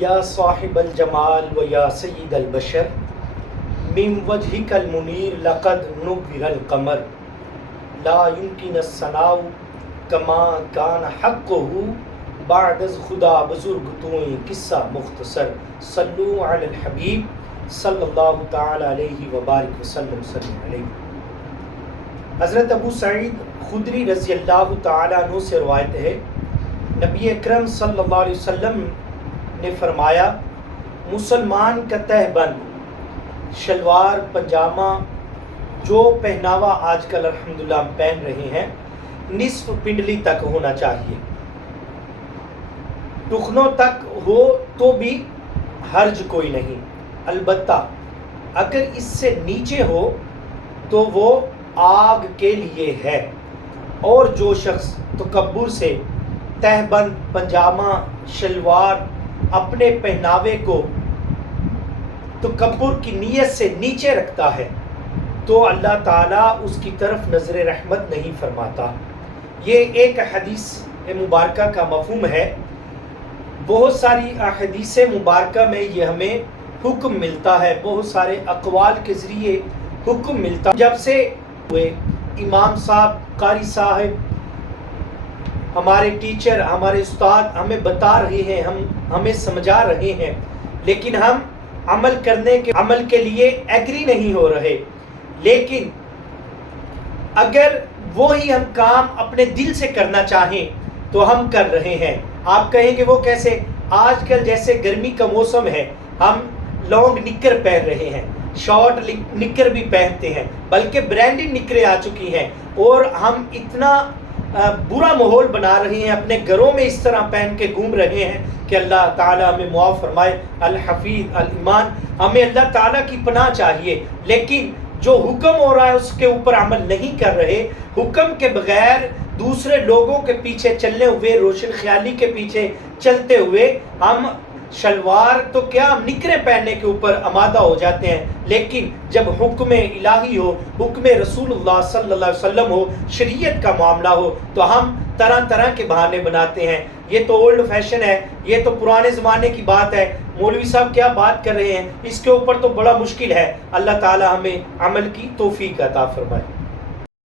یا صاحب الجمال و یا سید البشر من وجهک المنیر لقد نور القمر لا يمكن الثناء کما کان حقه بعد از خدا بزرگ توئیں قصہ مختصر صلو علی الحبیب صلی اللہ تعالی علیہ وبارک وسلم صلی علیہ۔ حضرت ابو سعید خدری رضی اللہ تعالیٰ عنہ سے روایت ہے، نبی اکرم صلی اللہ علیہ وسلم نے فرمایا، مسلمان کا تہبند، شلوار، پنجامہ، جو پہناوا آج کل الحمدللہ ہم پہن رہے ہیں، نصف پنڈلی تک ہونا چاہیے۔ ٹخنوں تک ہو تو بھی حرج کوئی نہیں، البتہ اگر اس سے نیچے ہو تو وہ آگ کے لیے ہے۔ اور جو شخص تکبر سے تہبند، پنجامہ، شلوار اپنے پہناوے کو تکبر کی نیت سے نیچے رکھتا ہے تو اللہ تعالیٰ اس کی طرف نظر رحمت نہیں فرماتا۔ یہ ایک حدیث مبارکہ کا مفہوم ہے۔ بہت ساری احادیث مبارکہ میں یہ ہمیں حکم ملتا ہے، بہت سارے اقوال کے ذریعے حکم ملتا ہے۔ جب سے ہوئے امام صاحب، قاری صاحب، ہمارے ٹیچر، ہمارے استاد ہمیں بتا رہے ہیں، ہمیں سمجھا رہے ہیں، لیکن ہم عمل کے لیے ایگری نہیں ہو رہے۔ لیکن اگر وہی ہم کام اپنے دل سے کرنا چاہیں تو ہم کر رہے ہیں۔ آپ کہیں گے وہ کیسے؟ آج کل جیسے گرمی کا موسم ہے، ہم لانگ نکر پہن رہے ہیں، شارٹ نکر بھی پہنتے ہیں، بلکہ برانڈڈ نکریں آ چکی ہیں، اور ہم اتنا برا ماحول بنا رہے ہیں، اپنے گھروں میں اس طرح پہن کے گھوم رہے ہیں کہ اللہ تعالیٰ ہمیں معاف فرمائے۔ الحفیظ الایمان، ہمیں اللہ تعالیٰ کی پناہ چاہیے، لیکن جو حکم ہو رہا ہے اس کے اوپر عمل نہیں کر رہے۔ حکم کے بغیر دوسرے لوگوں کے پیچھے چلنے ہوئے، روشن خیالی کے پیچھے چلتے ہوئے، ہم شلوار تو کیا، ہم نکریں پہننے کے اوپر آمادہ ہو جاتے ہیں، لیکن جب حکم الہی ہو، حکم رسول اللہ صلی اللہ علیہ وسلم ہو، شریعت کا معاملہ ہو، تو ہم طرح طرح کے بہانے بناتے ہیں۔ یہ تو اولڈ فیشن ہے، یہ تو پرانے زمانے کی بات ہے، مولوی صاحب کیا بات کر رہے ہیں، اس کے اوپر تو بڑا مشکل ہے۔ اللہ تعالی ہمیں عمل کی توفیق عطا فرمائے۔